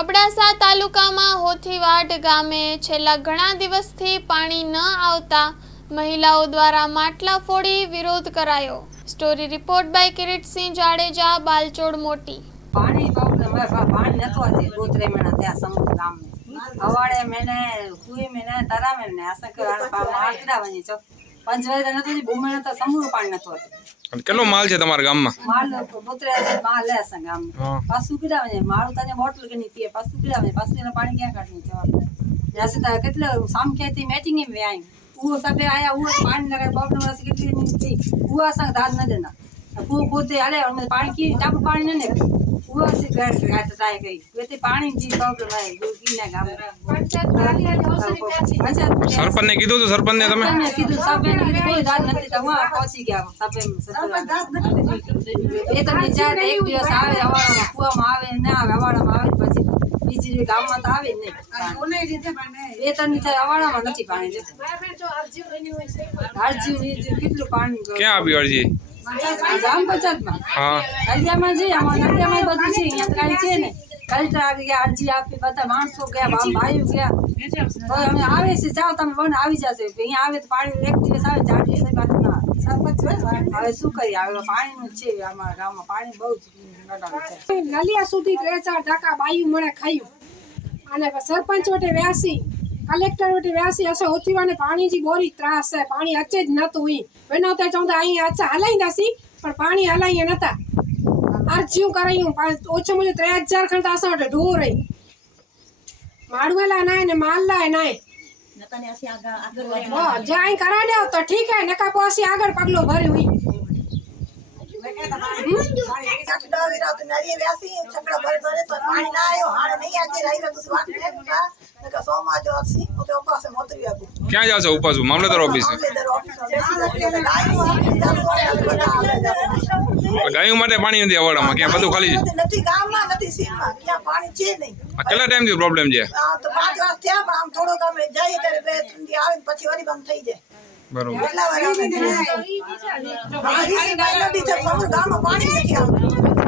અબડાસા તાલુકામાં હોથીવાડ ગામે છેલ્લા ઘણા દિવસથી પાણી ન આવતા મહિલાઓ દ્વારા માટલા ફોડી વિરોધ કરાયો। Story report by Kiritsinh Jadeja, Balchod મોટી। पानी पानी न तो आते दूसरे में ना त्या समुद्र गाम में हवाड़े मैंने कुएं में ना तारा में ने ऐसा कर मारड़ा बनी छो 5 वाजे न तो भूमि न तो समुद्र पानी न तो आते કેટલો માલ છે તમારા ગામમાં? माल दूसरे माल है संग गाम में पशु कीड़ा बने मारू तने बोतल के नीचे पशु कीड़ा बने पशु ने पानी क्या काटनी छो जैसे ता કેટલે शाम के थी मैचिंग में आई वो सबे आया वो पानी लगा प्रॉब्लम ऐसे कितनी थी वो संग दाद न देना वो खोदे आले और मैं पानी की टप पानी न निकल वो से घर काट जाए गई वैसे पानी की प्रॉब्लम है जो की ना गाम अच्छा સરપંચ ને કીધું તો સરપંચ ને તમે मैंने कीधु सबे ने कोई दाद નથી તો હું પહોંચી ગયા सबे दाद નથી એ તો વિચાર એક દિવસ આવે હવાડામાં કુવામાં આવે ના આવે હવાડામાં આવે પછી બીજી ગામમાં તો આવે જ નહીં કોને રીતે પાણી એ તો નીચે હવાડામાં નથી પાણી અરજી કેટલું પાણી ક્યાં આવી અરજી? ગ્રામ પંચાયતમાં હા નલિયામાં છે અમારા નલિયામાં બધું છે અહીંયા તો કાંઈ છે ને કલેક્ટર આવી ગયા અરજી આપી બધા માણસો ગયા ભાઈઓ ગયા તો અમે આવે છે જાઓ તમે બને આવી જશે અહીંયા આવે તો પાણી એક દિવસ આવે 4 દિવસ પાછું ના સરપંચ હવે શું કરીએ હવે પાણીનું છે અમારા ગામમાં પાણી બહુ જ નડાણ છે નલિયા સુધી 3-4 ટકા બાયું મળે ખાયું અને સરપંચ વટે વ્યાસી કલેક્ટર વટે વ્યાસી હશે હોતીવાને પાણી જી બોરી ત્રાસ છે પાણી અચે જ નતું ઈ બનાવતા ચાਹੁંતા અહીં અચ્છા હલાઈ દાસી પણ પાણી હલાઈ નતા અરજીઓ કરાયું ઓછો મુજબ 3000 ખંડ આસા વટે ઢોર રહી માડવેલા નાય ને માલલા નાય જાય કરા દે તો ઠીક હે નકા પોસી આગળ પગલો ભર્યું ઈ ક્યાં જાવ છો? ઉપાસ મામલતદાર ઓફિસ ગાયો માટે પાણી નથી અવાડામાં ક્યાં બધું ખાલી નથી ગામમાં નથી સીમમાં ક્યાં પાણી છે નહીં કેટલા ટાઈમ થી પ્રોબ્લેમ છે? તો 5 વર્ષ થયા પણ આમ થોડો ગામે જાય ત્યારે 2-3 દી આવે પછી વળી બંધ થઈ જાય બરોબર કેટલા વાર ગામમાં પાણી નથી આવતું।